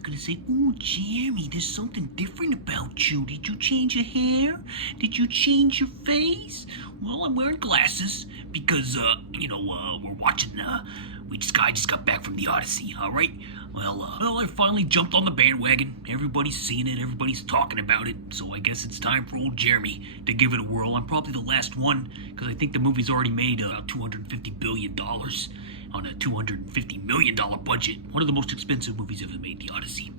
They're gonna say, "Ooh, Jeremy, there's something different about you. Did you change your hair? Did you change your face?" Well, I'm wearing glasses because, we're watching, I just got back from the Odyssey, alright? Well, I finally jumped on the bandwagon. Everybody's seen it, everybody's talking about it, so I guess it's time for old Jeremy to give it a whirl. I'm probably the last one, because I think the movie's already made about $250 billion on a $250 million budget. One of the most expensive movies ever made, the Odyssey.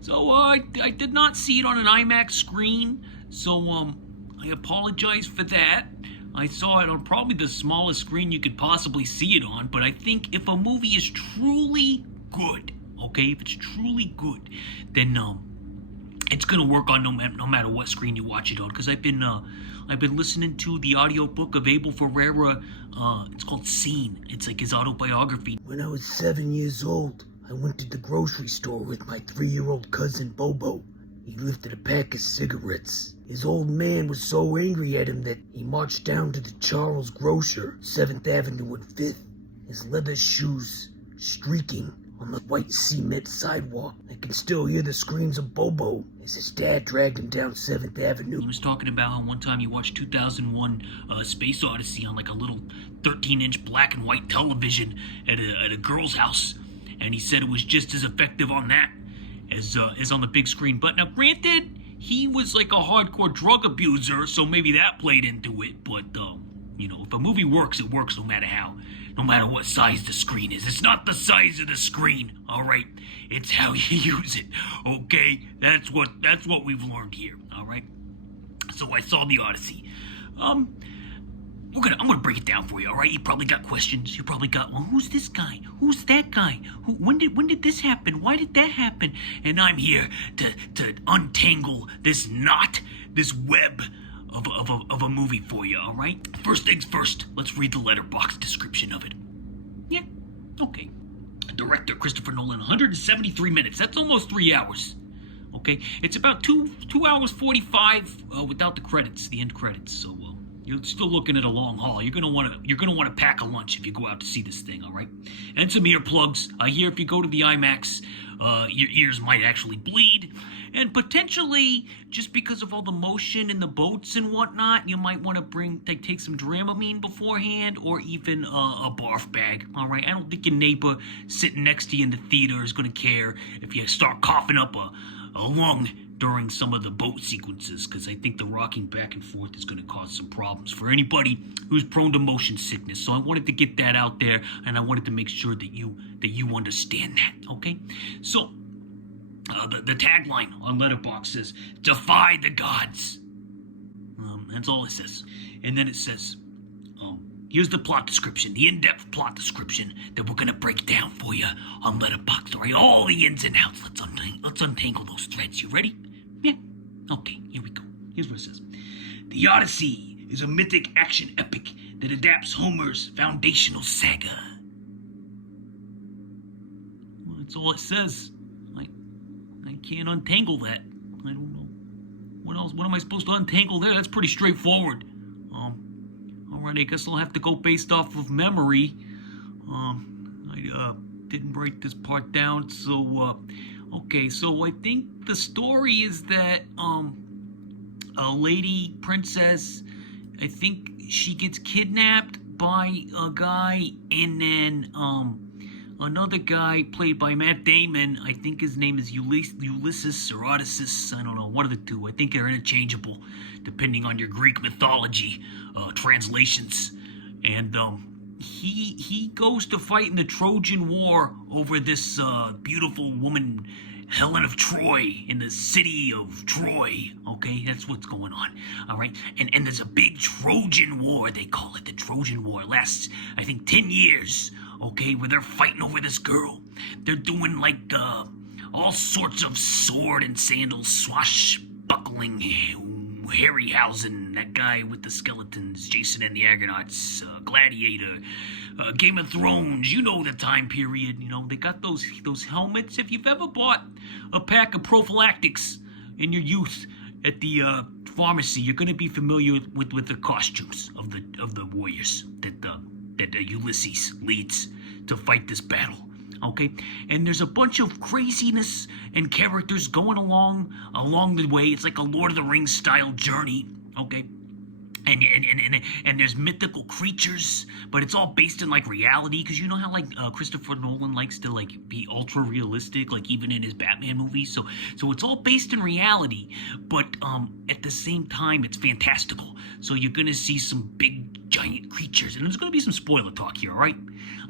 So, I did not see it on an IMAX screen, so, I apologize for that. I saw it on probably the smallest screen you could possibly see it on, but I think if a movie is truly good, okay, if it's truly good, then it's gonna work on no matter what screen you watch it on. Because I've been listening to the audiobook of Abel Ferrara. It's called Scene. It's like his autobiography. When I was 7 years old, I went to the grocery store with my 3-year-old cousin Bobo. He lifted a pack of cigarettes. His old man was so angry at him that he marched down to the Charles Grocer, 7th Avenue and 5th, his leather shoes streaking on the white cement sidewalk. I can still hear the screams of Bobo as his dad dragged him down 7th Avenue. He was talking about how one time he watched 2001 Space Odyssey on like a little 13-inch black and white television at a girl's house, and he said it was just as effective on that as on the big screen. But now, granted, he was like a hardcore drug abuser, so maybe that played into it. But if a movie works, it works no matter what size the screen is. It's not the size of the screen, all right? It's how you use it, okay? That's what we've learned here, all right? So I saw the Odyssey. I'm gonna break it down for you, all right? You probably got questions. You probably got, well, who's this guy? Who's that guy? When did this happen? Why did that happen? And I'm here to untangle this knot, this web of a movie for you, all right? First things first, let's read the letterbox description of it. Yeah, okay. Director Christopher Nolan, 173 minutes. That's almost 3 hours. Okay, it's about 2 hours 45 without the credits, the end credits. So you're still looking at a long haul. You're gonna want to pack a lunch if you go out to see this thing, all right? And some earplugs. I hear if you go to the IMAX, your ears might actually bleed, and potentially just because of all the motion in the boats and whatnot, you might want to take some Dramamine beforehand, or even a barf bag. All right, I don't think your neighbor sitting next to you in the theater is gonna care if you start coughing up a lung during some of the boat sequences, because I think the rocking back and forth is going to cause some problems for anybody who's prone to motion sickness. So I wanted to get that out there, and I wanted to make sure that you understand that, okay? So the tagline on Letterboxd says, "Defy the gods." That's all it says. And then it says, here's the plot description, the in-depth plot description that we're going to break down for you on Letterboxd, all right? All the ins and outs. Let's untangle those threads. You ready? Yeah? Okay, here we go. Here's what it says. The Odyssey is a mythic action epic that adapts Homer's foundational saga. Well, that's all it says. I can't untangle that. I don't know. What else? What am I supposed to untangle there? That's pretty straightforward. Alright, I guess I'll have to go based off of memory. I didn't break this part down, so okay, so I think the story is that a lady princess, I think she gets kidnapped by a guy, and then another guy played by Matt Damon, I think his name is Ulysses or Odyssey, I don't know, one of the two. I think they're interchangeable depending on your Greek mythology translations. And he goes to fight in the Trojan War over this beautiful woman, Helen of Troy, in the city of Troy. Okay, that's what's going on. All right, and there's a big Trojan War, they call it. The Trojan War lasts, I think, 10 years. Okay, where they're fighting over this girl. They're doing like all sorts of sword and sandal swashbuckling, Harryhausen, that guy with the skeletons, Jason and the Argonauts, Gladiator, Game of Thrones. You know the time period. You know they got those helmets. If you've ever bought a pack of prophylactics in your youth at the pharmacy, you're going to be familiar with the costumes of the warriors that Ulysses leads to fight this battle. Okay, and there's a bunch of craziness and characters going along the way. It's like a Lord of the Rings style journey. Okay, and there's mythical creatures, but it's all based in like reality, because you know how like Christopher Nolan likes to like be ultra realistic, like even in his Batman movies. So it's all based in reality, but at the same time it's fantastical. So you're gonna see some big giant creatures, and there's gonna be some spoiler talk here. All right,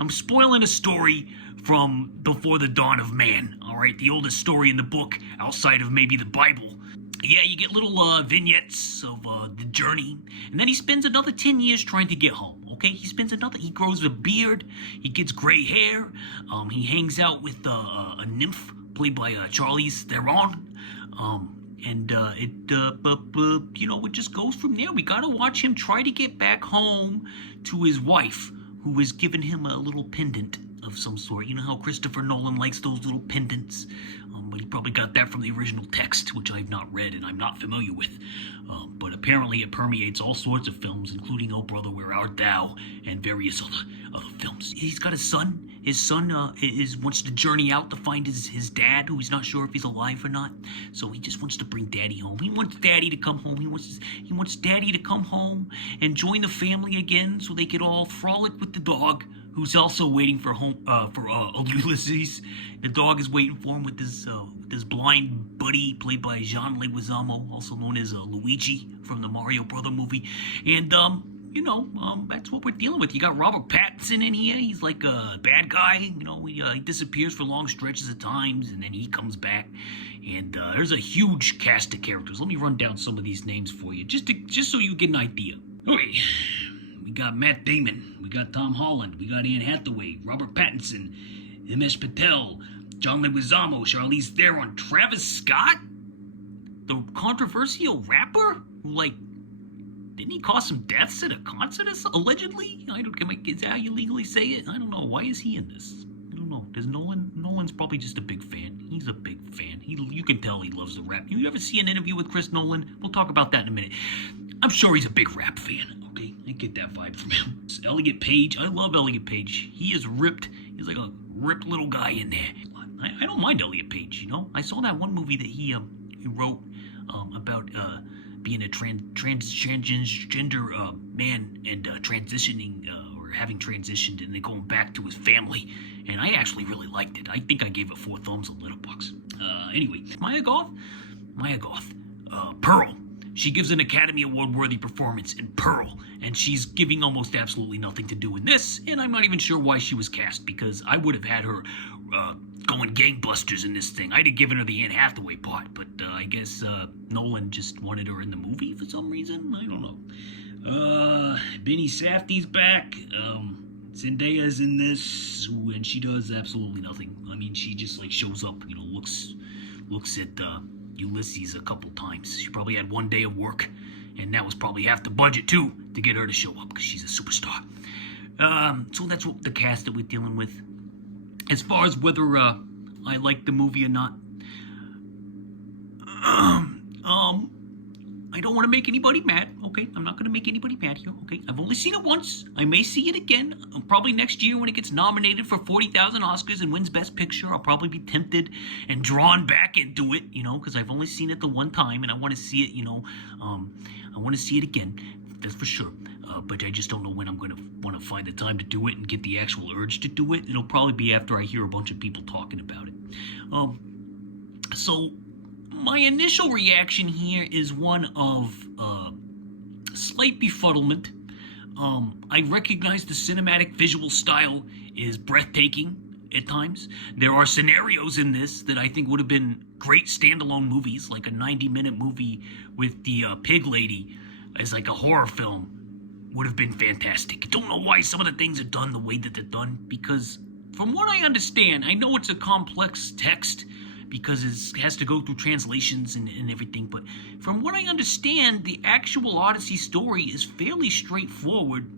I'm spoiling a story from before the dawn of man. All right, the oldest story in the book outside of maybe the Bible. Yeah, you get little vignettes of the journey, and then he spends another 10 years trying to get home. Okay, he grows a beard, he gets gray hair, he hangs out with a nymph played by Charlize Theron, it just goes from there. We gotta watch him try to get back home to his wife, who has given him a little pendant of some sort. You know how Christopher Nolan likes those little pendants? But he probably got that from the original text, which I have not read and I'm not familiar with. But apparently it permeates all sorts of films, including Oh Brother, Where Art Thou, and various other films. He's got a son. His son wants to journey out to find his dad, who he's not sure if he's alive or not. So he just wants to bring Daddy home. He wants Daddy to come home. He wants Daddy to come home and join the family again, so they could all frolic with the dog, who's also waiting for Ulysses. The dog is waiting for him with his blind buddy, played by John Leguizamo, also known as Luigi from the Mario Brother movie. And that's what we're dealing with. You got Robert Pattinson in here. He's like a bad guy. He disappears for long stretches of times, and then he comes back. And there's a huge cast of characters. Let me run down some of these names for you, just so you get an idea. Okay. We got Matt Damon, we got Tom Holland, we got Anne Hathaway, Robert Pattinson, Himesh Patel, John Leguizamo, Charlize Theron, Travis Scott, the controversial rapper who, didn't he cause some deaths at a concert allegedly? Is that how you legally say it? I don't know. Why is he in this? I don't know. Does Nolan's probably just a big fan. He's a big fan. You can tell he loves the rap. You ever see an interview with Chris Nolan? We'll talk about that in a minute. I'm sure he's a big rap fan. Okay, I get that vibe from him. It's Elliot Page. I love Elliot Page. He is ripped. He's like a ripped little guy in there. I don't mind Elliot Page. I saw that one movie that he wrote about being a transgender man and transitioning or having transitioned and then going back to his family. And I actually really liked it. I think I gave it 4 thumbs on Letterboxd. Anyway, Maya Goth, Pearl. She gives an Academy Award-worthy performance in Pearl, and she's giving almost absolutely nothing to do in this, and I'm not even sure why she was cast, because I would have had her going gangbusters in this thing. I'd have given her the Anne Hathaway part, but I guess Nolan just wanted her in the movie for some reason. I don't know. Benny Safdie's back. Zendaya's in this, and she does absolutely nothing. I mean, she just shows up, looks at Ulysses a couple times. She probably had one day of work, and that was probably half the budget too to get her to show up, because she's a superstar. So that's what the cast that we're dealing with. As far as whether I like the movie or not, I don't want to make anybody mad. Okay, I'm not going to make anybody mad here. Okay, I've only seen it once. I may see it again. Probably next year when it gets nominated for 40,000 Oscars and wins Best Picture. I'll probably be tempted and drawn back into it, because I've only seen it the one time and I want to see it. I want to see it again. That's for sure. But I just don't know when I'm going to want to find the time to do it and get the actual urge to do it. It'll probably be after I hear a bunch of people talking about it. So my initial reaction here is one of slight befuddlement. I recognize the cinematic visual style is breathtaking at times. There are scenarios in this that I think would have been great standalone movies, like a 90-minute movie with the pig lady as like a horror film would have been fantastic. I don't know why some of the things are done the way that they're done, because from what I understand, I know it's a complex text because it has to go through translations and everything, but from what I understand, the actual Odyssey story is fairly straightforward.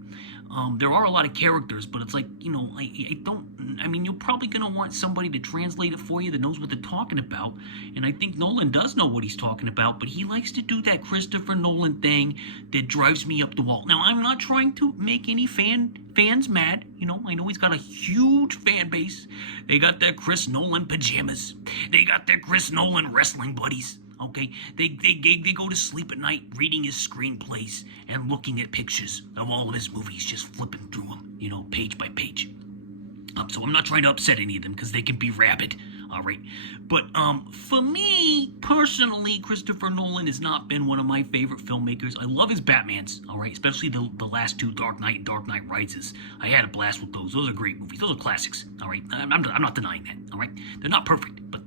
There are a lot of characters, but it's like, you're probably going to want somebody to translate it for you that knows what they're talking about. And I think Nolan does know what he's talking about, but he likes to do that Christopher Nolan thing that drives me up the wall. Now, I'm not trying to make any fans mad. I know he's got a huge fan base. They got their Chris Nolan pajamas. They got their Chris Nolan wrestling buddies. Okay, they go to sleep at night reading his screenplays and looking at pictures of all of his movies, just flipping through them, page by page. So I'm not trying to upset any of them because they can be rabid, all right? But for me, personally, Christopher Nolan has not been one of my favorite filmmakers. I love his Batmans, all right? Especially the last two, Dark Knight and Dark Knight Rises. I had a blast with those. Those are great movies. Those are classics, all right? I'm not denying that, all right? They're not perfect, but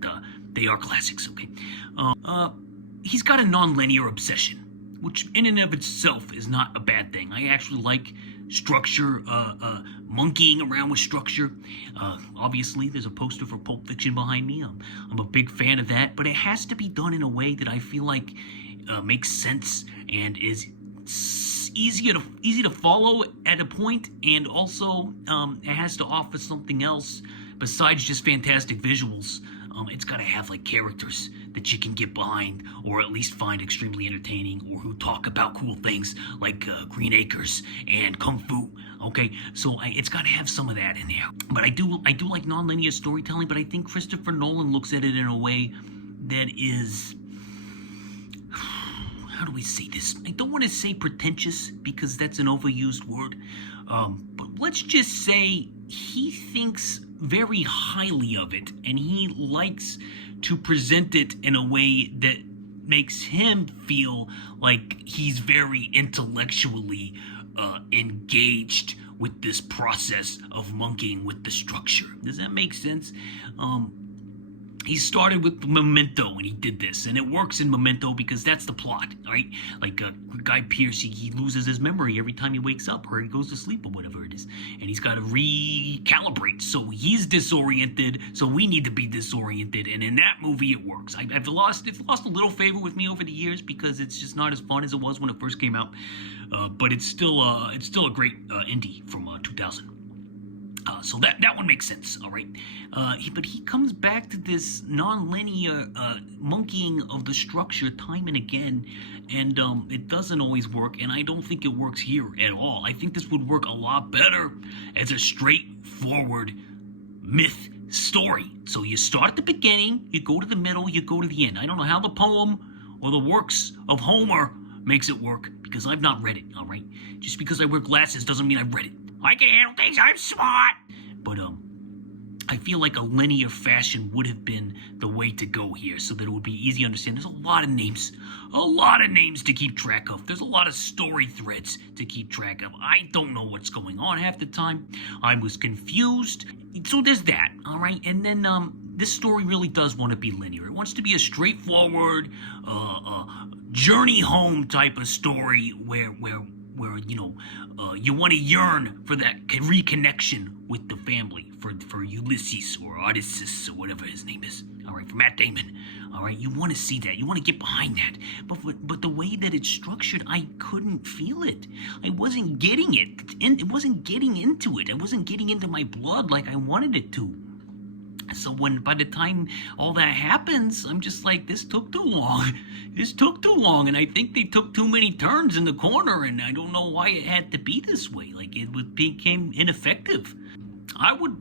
they are classics, okay? He's got a non-linear obsession, which in and of itself is not a bad thing. I actually like structure, monkeying around with structure. Obviously, there's a poster for Pulp Fiction behind me. I'm a big fan of that, but it has to be done in a way that I feel like makes sense and is easy to follow at a point, and also it has to offer something else besides just fantastic visuals. It's got to have like characters that you can get behind, or at least find extremely entertaining, or who talk about cool things like Green Acres and Kung Fu. Okay, so it's got to have some of that in there. But I do like non-linear storytelling. But I think Christopher Nolan looks at it in a way that is, how do we say this? I don't want to say pretentious because that's an overused word. But let's just say he thinks very highly of it, and he likes to present it in a way that makes him feel like he's very intellectually engaged with this process of monkeying with the structure. Does that make sense? He started with Memento and he did this, and it works in Memento because that's the plot, right? Like Guy Pearce, he loses his memory every time he wakes up or he goes to sleep or whatever it is, and he's got to recalibrate. So he's disoriented, so we need to be disoriented, and in that movie it works. It's lost a little favor with me over the years because it's just not as fun as it was when it first came out, but it's still a great indie from 2000. So that one makes sense, all right? But he comes back to this non-linear monkeying of the structure time and again, and it doesn't always work, and I don't think it works here at all. I think this would work a lot better as a straightforward myth story. So you start at the beginning, you go to the middle, you go to the end. I don't know how the poem or the works of Homer makes it work, because I've not read it, all right? Just because I wear glasses doesn't mean I've read it. I can handle things, I'm smart! But, I feel like a linear fashion would have been the way to go here, so that it would be easy to understand. There's a lot of names to keep track of. There's a lot of story threads to keep track of. I don't know what's going on half the time. I was confused. So there's that, all right? And then, this story really does want to be linear. It wants to be a straightforward, journey home type of story where you want to yearn for that reconnection with the family, for Ulysses or Odyssey or whatever his name is, all right, for Matt Damon, all right, you want to see that, you want to get behind that, but the way that it's structured, I couldn't feel it. I wasn't getting it, and it wasn't getting into it. It wasn't getting into my blood like I wanted it to. So by the time all that happens, I'm just like, this took too long. This took too long, and I think they took too many turns in the corner, and I don't know why it had to be this way. Like, it became ineffective.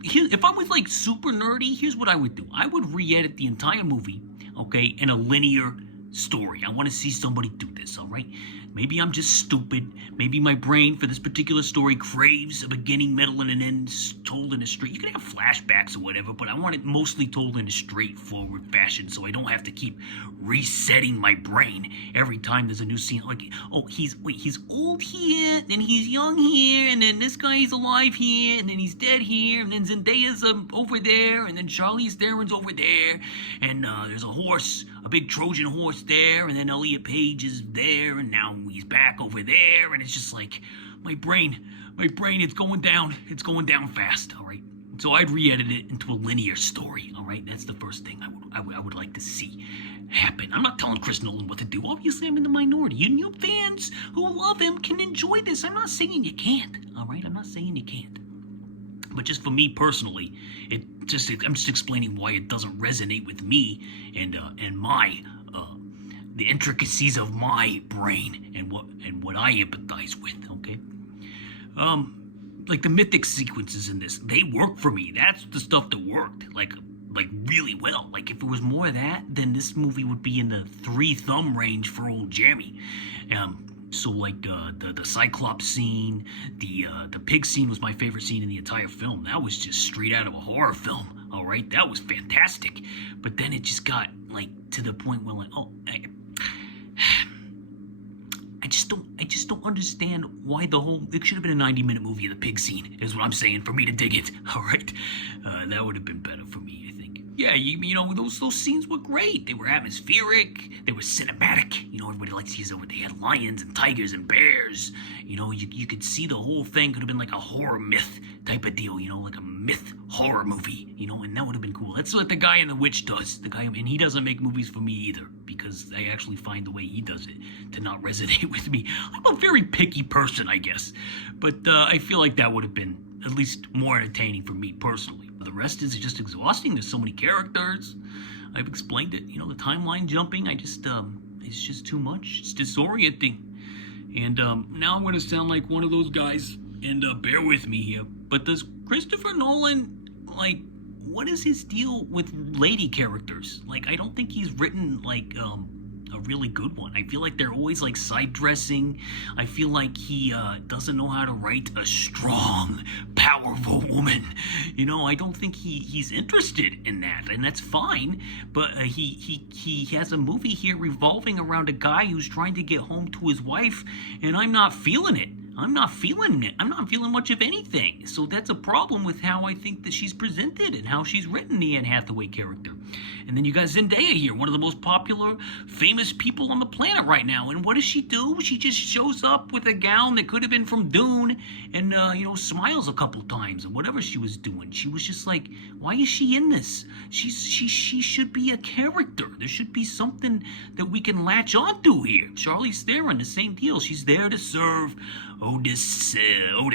If I was like super nerdy, here's what I would do. I would re-edit the entire movie, okay, in a linear story. I want to see somebody do this, all right? Maybe I'm just stupid. Maybe my brain for this particular story craves a beginning, middle, and an end told in a straight. You can have flashbacks or whatever, but I want it mostly told in a straightforward fashion, so I don't have to keep resetting my brain every time there's a new scene. Like, oh, he's old here, then he's young here, and then this guy's alive here, and then he's dead here, and then Zendaya's over there, and then Charlize Theron's over there, and there's a horse, a big Trojan horse there, and then Elliot Page is there, and now he's back over there, and it's just like, my brain, it's going down fast, all right? So I'd re-edit it into a linear story, all right? That's the first thing I would like to see happen. I'm not telling Chris Nolan what to do. Obviously, I'm in the minority. You new fans who love him can enjoy this. I'm not saying you can't, all right? I'm not saying you can't. But just for me personally, I'm just explaining why it doesn't resonate with me and my the intricacies of my brain and what I empathize with. Okay, like the mythic sequences in this, they work for me. That's the stuff that worked, like really well. Like if it was more of that, then this movie would be in the 3 thumb range for old Jeremy. So like the Cyclops scene, the pig scene was my favorite scene in the entire film. That was just straight out of a horror film. All right, that was fantastic. But then it just got like to the point where like, I just don't understand why it should have been a 90-minute movie of the pig scene, is what I'm saying, for me to dig it. All right, that would have been better for me, I think. Yeah, you know, those scenes were great. They were atmospheric. They were cinematic. You know, everybody likes to use it. They had lions and tigers and bears. You know, you could see the whole thing could have been like a horror myth type of deal. You know, like a myth horror movie. You know, and that would have been cool. That's what the guy in The Witch does. And he doesn't make movies for me either, because I actually find the way he does it to not resonate with me. I'm a very picky person, I guess. But I feel like that would have been at least more entertaining for me personally. The rest is just exhausting. There's so many characters. I've explained it. You know, the timeline jumping, it's just too much. It's disorienting. And now I'm going to sound like one of those guys, and bear with me here. But does Christopher Nolan, like, what is his deal with lady characters? Like, I don't think he's written, like, a really good one. I feel like they're always, like, side dressing. I feel like he doesn't know how to write a strong, powerful woman. You know, I don't think he's interested in that, and that's fine. But he has a movie here revolving around a guy who's trying to get home to his wife, and I'm not feeling it. I'm not feeling it. I'm not feeling much of anything. So that's a problem with how I think that she's presented and how she's written the Anne Hathaway character. And then you got Zendaya here, one of the most popular, famous people on the planet right now. And what does she do? She just shows up with a gown that could have been from Dune and, smiles a couple times or whatever she was doing. She was just like, why is she in this? She should be a character. There should be something that we can latch onto here. Charlize Theron, the same deal. She's there to serve Odyssey.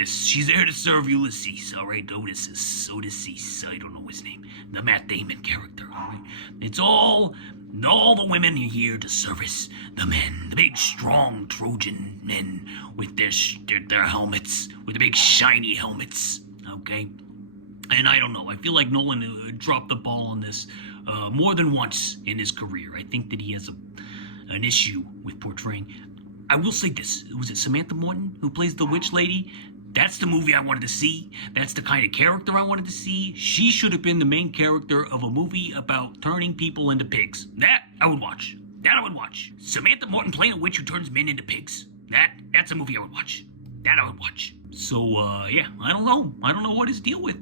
She's there to serve Ulysses, all right? Odyssey, I don't know his name. The Matt Damon character, all right? It's all the women are here to service the men, the big, strong Trojan men with their helmets, with the big, shiny helmets, okay? And I don't know. I feel like Nolan dropped the ball on this more than once in his career. I think that he has an issue with portraying. I will say this. Was it Samantha Morton who plays the witch lady? That's the movie I wanted to see. That's the kind of character I wanted to see. She should have been the main character of a movie about turning people into pigs. That I would watch. Samantha Morton playing a witch who turns men into pigs. That's a movie I would watch. That I would watch. So, yeah, I don't know what his deal with.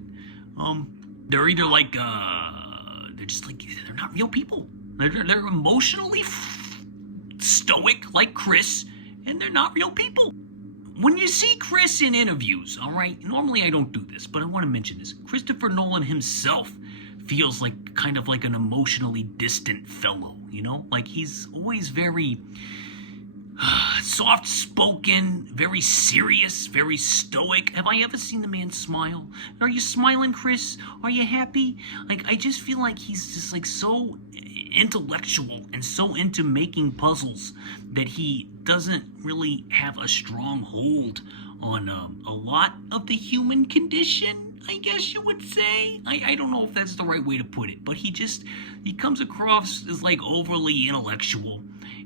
They're either like, they're just like, they're not real people. They're emotionally stoic like Chris, and they're not real people. When you see Chris in interviews, all right, normally I don't do this, but I want to mention this. Christopher Nolan himself feels like kind of like an emotionally distant fellow, you know? Like he's always very soft-spoken, very serious, very stoic. Have I ever seen the man smile? Are you smiling, Chris? Are you happy? Like, I just feel like he's just like so intellectual and so into making puzzles that he doesn't really have a strong hold on a lot of the human condition, I guess you would say. I don't know if that's the right way to put it, but he comes across as like overly intellectual,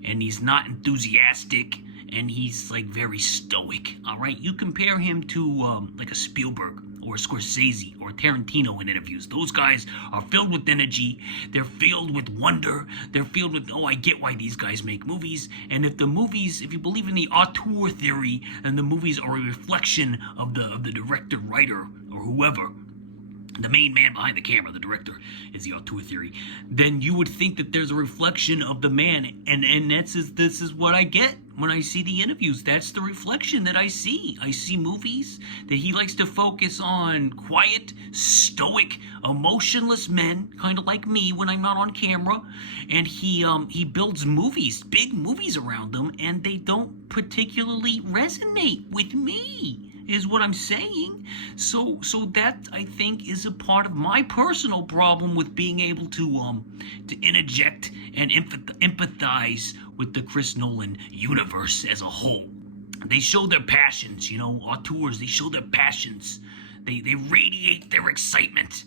and he's not enthusiastic, and he's like very stoic, all right? You compare him to like a Spielberg or Scorsese or Tarantino in interviews. Those guys are filled with energy. They're filled with wonder. They're filled with, I get why these guys make movies. And if you believe in the auteur theory, and the movies are a reflection of the director, writer, or whoever, the main man behind the camera, the director, is the auteur theory, then you would think that there's a reflection of the man, and this is what I get when I see the interviews. That's the reflection that I see. I see movies that he likes to focus on quiet, stoic, emotionless men, kind of like me when I'm not on camera, and he builds movies, big movies around them, and they don't particularly resonate with me, is what I'm saying. So that, I think, is a part of my personal problem with being able to interject and empathize with the Chris Nolan universe as a whole. They show their passions, auteurs, they show their passions. They radiate their excitement.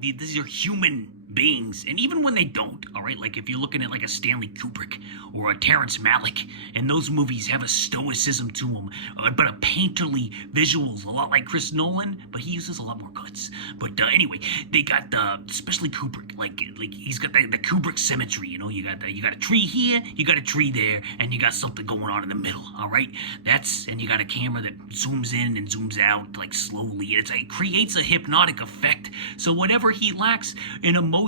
These are human beings, and even when they don't, all right, like if you're looking at like a Stanley Kubrick or a Terrence Malick, and those movies have a stoicism to them, but a painterly visuals, a lot like Chris Nolan, but he uses a lot more guts. But anyway, they got especially Kubrick, like he's got the Kubrick symmetry. You got a tree here, you got a tree there, and you got something going on in the middle. All right, and you got a camera that zooms in and zooms out like slowly. It creates a hypnotic effect. So whenever he lacks an emotion,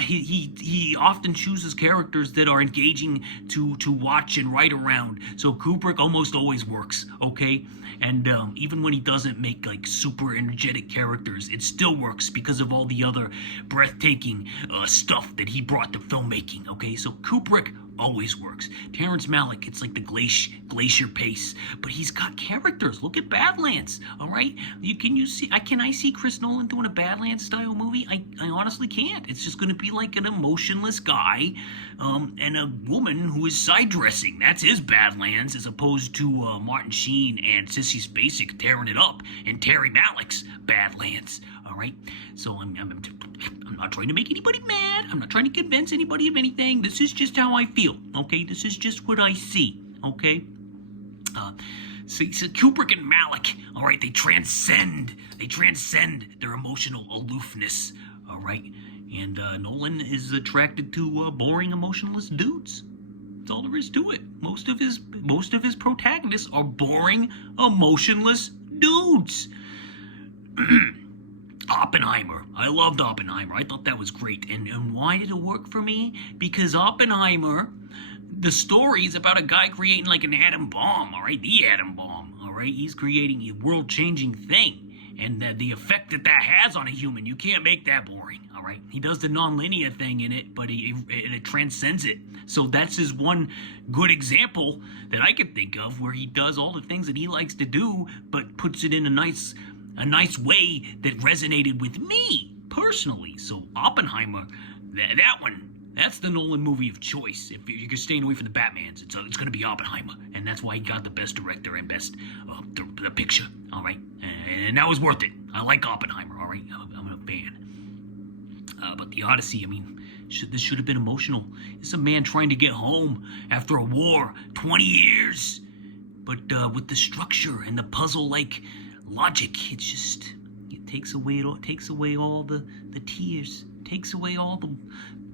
he often chooses characters that are engaging to watch and write around. So Kubrick almost always works, okay? And even when he doesn't make like super energetic characters, it still works because of all the other breathtaking stuff that he brought to filmmaking, okay? So Kubrick always works. Terrence Malick, it's like the glacier pace, but he's got characters. Look at Badlands, all right? Can I see Chris Nolan doing a Badlands style movie? I honestly can't. It's just going to be like an emotionless guy and a woman who is side dressing. That's his Badlands, as opposed to Martin Sheen and Sissy Spacek tearing it up in Terry Malick's Badlands. All right, so I'm not trying to make anybody mad. I'm not trying to convince anybody of anything. This is just how I feel. Okay, this is just what I see. Okay. So Kubrick and Malick, all right, they transcend their emotional aloofness. All right, and Nolan is attracted to boring, emotionless dudes. That's all there is to it. Most of his protagonists are boring, emotionless dudes. Oppenheimer. I loved Oppenheimer. I thought that was great. And why did it work for me? Because Oppenheimer, the story is about a guy creating like an atom bomb, all right? The atom bomb, all right? He's creating a world-changing thing. And the effect that has on a human, you can't make that boring, all right? He does the non-linear thing in it, but it transcends it. So that's his one good example that I could think of, where he does all the things that he likes to do, but puts it in a nice way that resonated with me personally. So Oppenheimer, that one, that's the Nolan movie of choice. If you're staying away from the Batmans, it's going to be Oppenheimer, and that's why he got the best director and best the picture. All right, and that was worth it. I like Oppenheimer. All right, I'm a fan. But the Odyssey, I mean, this should have been emotional. It's a man trying to get home after a war, 20 years, but with the structure and the puzzle-like logic, it takes away all the tears, takes away all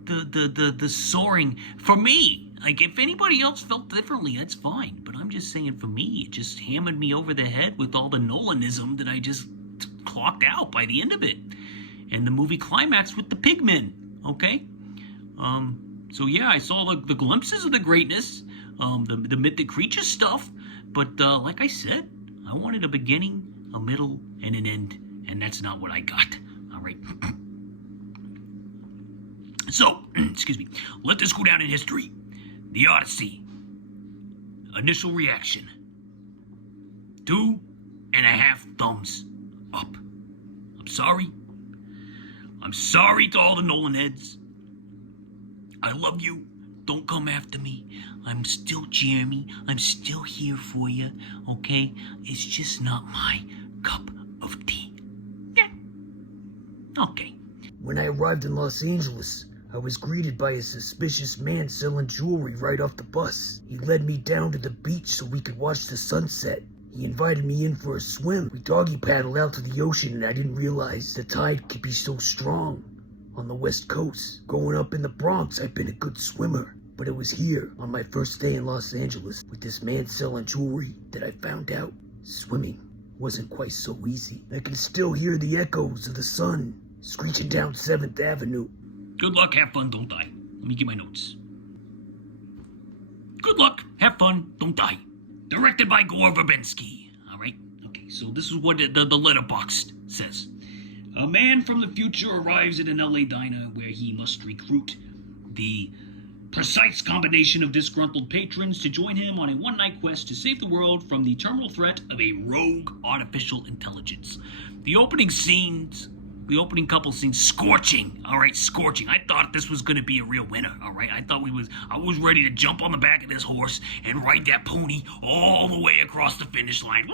the soaring. For me, like, if anybody else felt differently, that's fine, but I'm just saying, for me, it just hammered me over the head with all the Nolanism that I just clocked out by the end of it. And the movie climax with the pigmen, okay? So yeah, I saw the glimpses of the greatness, the mythic creature stuff, but like I said, I wanted a beginning, a middle, and an end, and that's not what I got. All right. So, excuse me, let this go down in history. The Odyssey. Initial reaction. 2.5 thumbs up. I'm sorry. I'm sorry to all the Nolan heads. I love you. Don't come after me. I'm still Jeremy. I'm still here for you, okay? It's just not my cup of tea. Yeah. Okay. When I arrived in Los Angeles, I was greeted by a suspicious man selling jewelry right off the bus. He led me down to the beach so we could watch the sunset. He invited me in for a swim. We doggy paddled out to the ocean, and I didn't realize the tide could be so strong on the West Coast. Growing up in the Bronx, I've been a good swimmer. But it was here, on my first day in Los Angeles, with this man selling jewelry, that I found out swimming wasn't quite so easy. I can still hear the echoes of the sun screeching down 7th Avenue. Good luck, have fun, don't die. Let me get my notes. Good luck, have fun, don't die. Directed by Gore Verbinski. Alright, okay, so this is what the letterbox says. A man from the future arrives at an LA diner where he must recruit the precise combination of disgruntled patrons to join him on a one-night quest to save the world from the terminal threat of a rogue artificial intelligence. The opening couple scenes, scorching, all right, scorching. I thought this was going to be a real winner, all right? I was ready to jump on the back of this horse and ride that pony all the way across the finish line.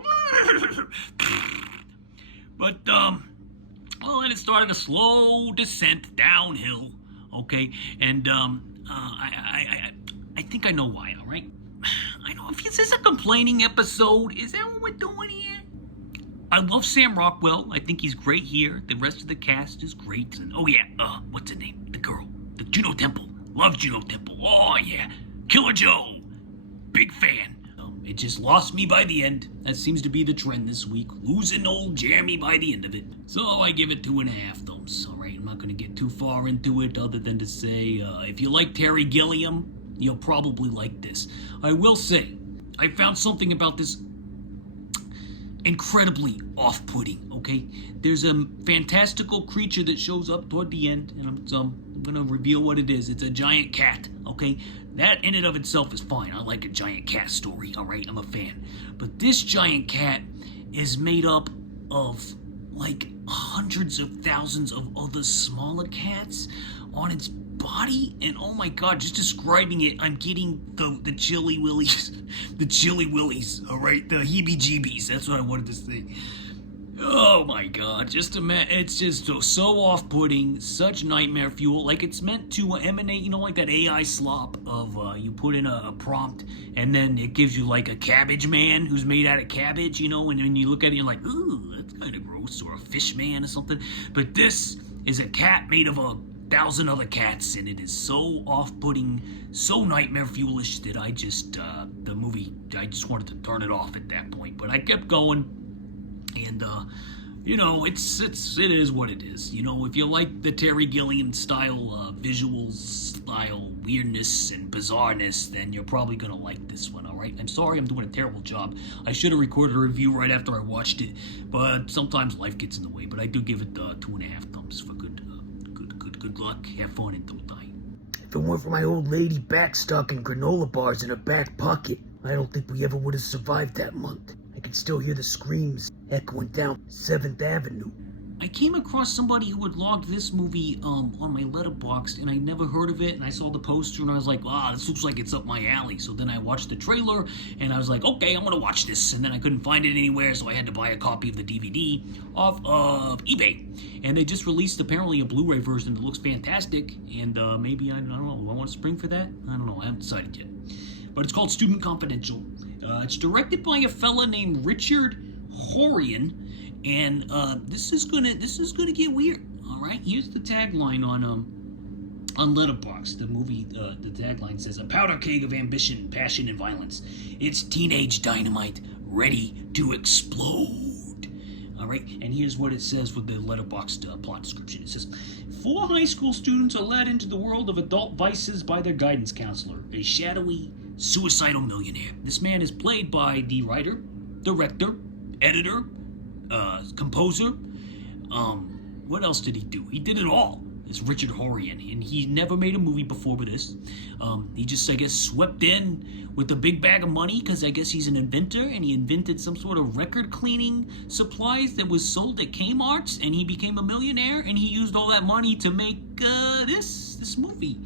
But, well, then it started a slow descent downhill, okay? And, I think I know why, all right? I know, if this is a complaining episode, is that what we're doing here? I love Sam Rockwell. I think he's great here. The rest of the cast is great. And, oh, yeah, what's her name? The girl. The Juno Temple. Love Juno Temple. Oh, yeah. Killer Joe. Big fan. It just lost me by the end. That seems to be the trend this week. Losing old Jeremy by the end of it. So I give it 2.5 thumbs. All right, I'm not going to get too far into it other than to say, if you like Terry Gilliam, you'll probably like this. I will say, I found something about this incredibly off-putting, okay? There's a fantastical creature that shows up toward the end, and I'm going to reveal what it is. It's a giant cat, okay? That in and of itself is fine. I like a giant cat story, all right? I'm a fan. But this giant cat is made up of, like, hundreds of thousands of other smaller cats on its body, and oh my god, just describing it, I'm getting the chilly willies, the chilly willies, all right, the heebie-jeebies. That's what I wanted to say. Oh my god, it's just so off-putting, such nightmare fuel. Like, it's meant to emanate, you know, like that AI slop of you put in a prompt and then it gives you like a cabbage man who's made out of cabbage, you know, and when you look at it you're like, ooh, that's kind of gross, or a fish man or something. But this is a cat made of 1,000 other cats, and it is so off-putting, so nightmare fuelish that I just wanted to turn it off at that point. But I kept going, and you know, it is what it is. You know, if you like the Terry Gilliam style, visuals style, weirdness and bizarreness, then you're probably gonna like this one. All right. I'm sorry, I'm doing a terrible job. I should have recorded a review right after I watched it, but sometimes life gets in the way. But I do give it 2.5 thumbs for good luck, have fun, and don't die. If it weren't for my old lady backstocking granola bars in her back pocket, I don't think we ever would have survived that month. I can still hear the screams echoing down 7th Avenue. I came across somebody who had logged this movie on my letterbox, and I never heard of it, and I saw the poster, and I was like, this looks like it's up my alley. So then I watched the trailer, and I was like, okay, I'm gonna watch this. And then I couldn't find it anywhere, so I had to buy a copy of the DVD off of eBay. And they just released, apparently, a Blu-ray version that looks fantastic, and maybe, I don't know, do I want to spring for that? I don't know, I haven't decided yet. But it's called Student Confidential. It's directed by a fella named Richard Horian, and this is gonna get weird. All right, here's the tagline on Letterboxd. The movie, the tagline says, "A powder keg of ambition, passion, and violence. It's teenage dynamite ready to explode." All right, and here's what it says with the Letterboxd plot description. It says, 4 high school students are led into the world of adult vices by their guidance counselor, a shadowy, suicidal millionaire. This man is played by the writer, director, editor, composer. What else did he do? He did it all. It's Richard Horian, and he never made a movie before but this. He just, I guess, swept in with a big bag of money because I guess he's an inventor, and he invented some sort of record cleaning supplies that was sold at Kmart's, and he became a millionaire, and he used all that money to make this movie.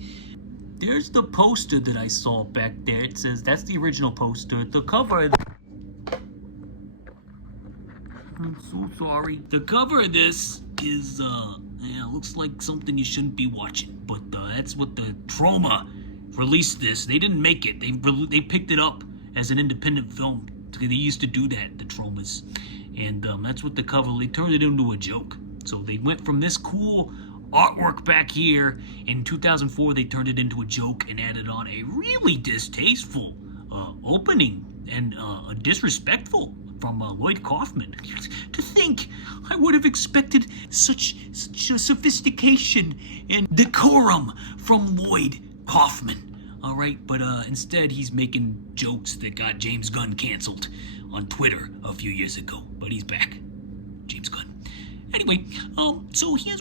There's the poster that I saw back there. It says that's the original poster. The cover. I'm so sorry. The cover of this is, looks like something you shouldn't be watching. But that's what the Troma released this. They didn't make it. They picked it up as an independent film. They used to do that, the Tromas. And that's what the cover, they turned it into a joke. So they went from this cool artwork back here. In 2004, they turned it into a joke and added on a really distasteful opening and a disrespectful from Lloyd Kaufman. To think, I would have expected such sophistication and decorum from Lloyd Kaufman. All right, but instead he's making jokes that got James Gunn canceled on Twitter a few years ago. But he's back, James Gunn. Anyway, so here's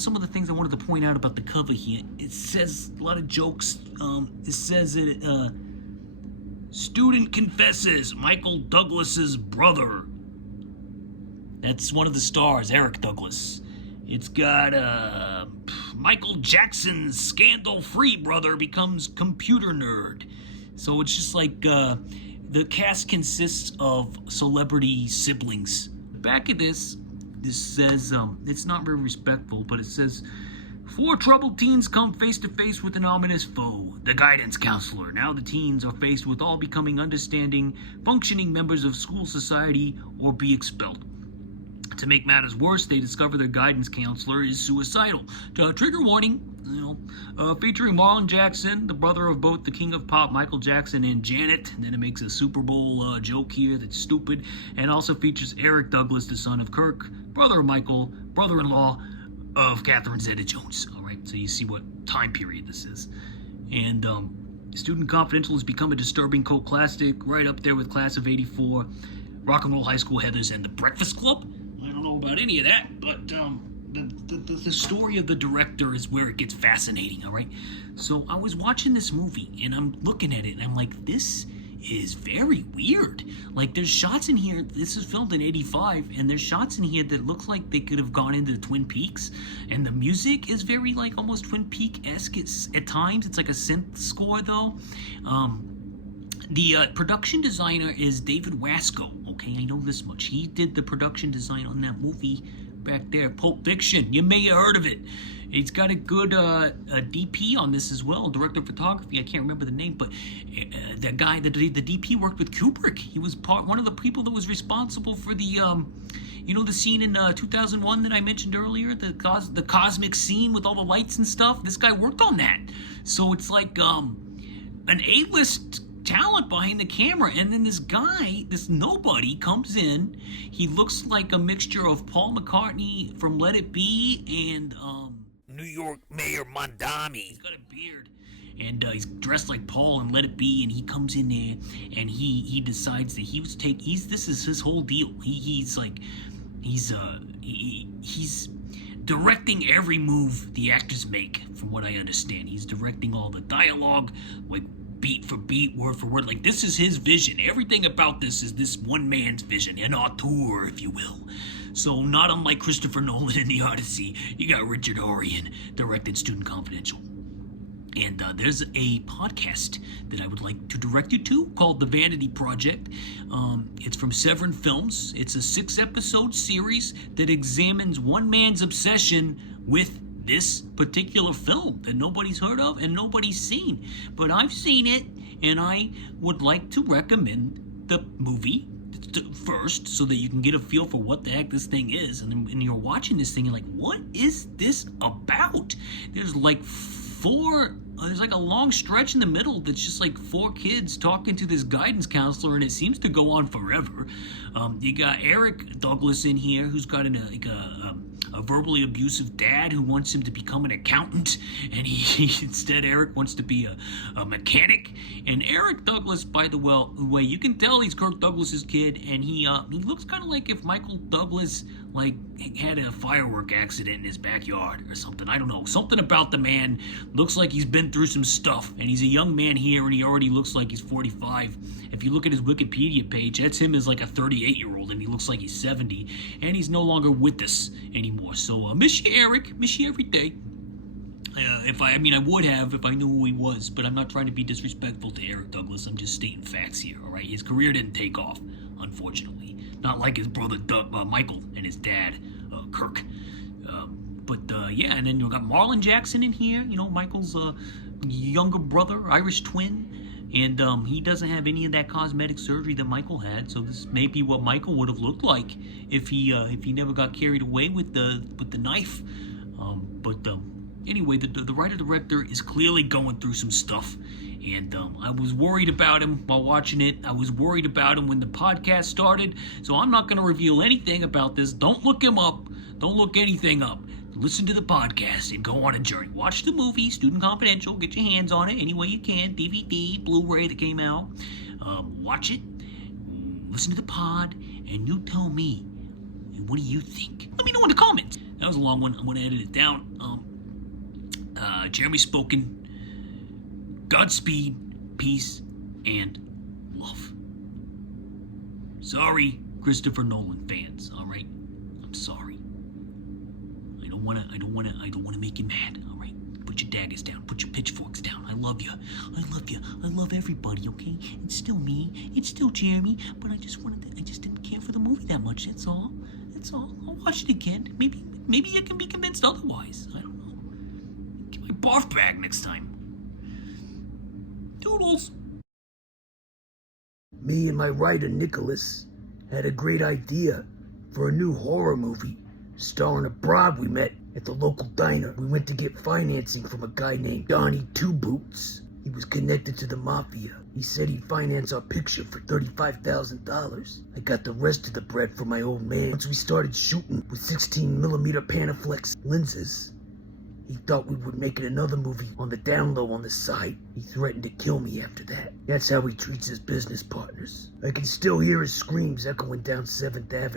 some of the things I wanted to point out about the cover here. It says a lot of jokes. It says that student confesses Michael Douglas's brother. That's one of the stars, Eric Douglas. It's got Michael Jackson's scandal-free brother becomes computer nerd. So it's just like the cast consists of celebrity siblings. Back at this says, it's not very respectful, but it says, 4 troubled teens come face to face with an ominous foe, the guidance counselor. Now the teens are faced with all becoming understanding, functioning members of school society or be expelled. To make matters worse, they discover their guidance counselor is suicidal. Trigger warning, featuring Marlon Jackson, the brother of both the king of pop, Michael Jackson, and Janet. And then it makes a Super Bowl joke here that's stupid. And also features Eric Douglas, the son of Kirk, brother of Michael, brother-in-law of Catherine Zeta-Jones. All right, so you see what time period this is. And Student Confidential has become a disturbing cult classic, right up there with Class of '84, Rock and Roll High School Heathers, and The Breakfast Club. I don't know about any of that, but the story of the director is where it gets fascinating, all right? So I was watching this movie, and I'm looking at it, and I'm like, this is very weird. Like, there's shots in here, this is filmed in '85, and there's shots in here that looks like they could have gone into Twin Peaks, and the music is very, like, almost Twin Peak-esque at times. It's like a synth score, though. The production designer is David Wasco. Okay, I know this much. He did the production design on that movie back there, Pulp Fiction. You may have heard of it. He's got a good DP on this as well, director of photography. I can't remember the name, but that guy, the DP worked with Kubrick. He was one of the people that was responsible for the, the scene in 2001 that I mentioned earlier, the cosmic scene with all the lights and stuff. This guy worked on that. So it's like an A-list talent behind the camera, and then this nobody comes in. He looks like a mixture of Paul McCartney from Let It Be and New York Mayor Mondami. He's got a beard, and he's dressed like Paul and Let It Be, and he comes in there, and he decides that this is his whole deal. He's directing every move the actors make, from what I understand. He's directing all the dialogue, like beat for beat, word for word. Like, this is his vision. Everything about this is this one man's vision, an auteur, if you will. So, not unlike Christopher Nolan in the Odyssey, you got Richard Orion directed Student Confidential. And there's a podcast that I would like to direct you to called The Vanity Project. It's from Severin Films. It's a 6-episode series that examines one man's obsession with this particular film that nobody's heard of and nobody's seen. But I've seen it, and I would like to recommend the movie first so that you can get a feel for what the heck this thing is. And then when you're watching this thing, you're like, what is this about? There's like a long stretch in the middle that's just like 4 kids talking to this guidance counselor, and it seems to go on forever. You got Eric Douglas in here, who's got a verbally abusive dad who wants him to become an accountant, and instead Eric wants to be a mechanic. And Eric Douglas, by the way, you can tell he's Kirk Douglas's kid, and he looks kind of like if Michael Douglas had a firework accident in his backyard or something. I don't know. Something about the man looks like he's been through some stuff, and he's a young man here, and he already looks like he's 45. If you look at his Wikipedia page, that's him as like a 38-year-old, and he looks like he's 70, and he's no longer with us anymore. So miss you, Eric. Miss you every day. I would have if I knew who he was, but I'm not trying to be disrespectful to Eric Douglas. I'm just stating facts here, all right? His career didn't take off, unfortunately. Not like his brother Michael and his dad, Kirk. And then you got Marlon Jackson in here, Michael's younger brother, Irish twin. And he doesn't have any of that cosmetic surgery that Michael had, so this may be what Michael would have looked like if he never got carried away with the knife. Anyway, the writer-director is clearly going through some stuff. And I was worried about him while watching it. I was worried about him when the podcast started. So I'm not going to reveal anything about this. Don't look him up. Don't look anything up. Listen to the podcast and go on a journey. Watch the movie, Student Confidential. Get your hands on it any way you can. DVD, Blu-ray that came out. Watch it. Listen to the pod. And you tell me, what do you think? Let me know in the comments. That was a long one. I'm going to edit it down. Jeremy spoken. Godspeed, peace, and love. Sorry, Christopher Nolan fans, alright? I'm sorry. I don't wanna make you mad, alright? Put your daggers down, put your pitchforks down. I love you. I love everybody, okay? It's still me, it's still Jeremy, but I just didn't care for the movie that much, that's all. I'll watch it again. Maybe I can be convinced otherwise. I don't know. Get my barf bag next time. Doodles. Me and my writer Nicholas had a great idea for a new horror movie starring a broad we met at the local diner. We went to get financing from a guy named Donnie Two Boots. He was connected to the mafia. He said he'd finance our picture for $35,000. I got the rest of the bread from my old man. Once we started shooting with 16mm Panaflex lenses, he thought we would make it another movie on the down low on the side. He threatened to kill me after that. That's how he treats his business partners. I can still hear his screams echoing down 7th Avenue.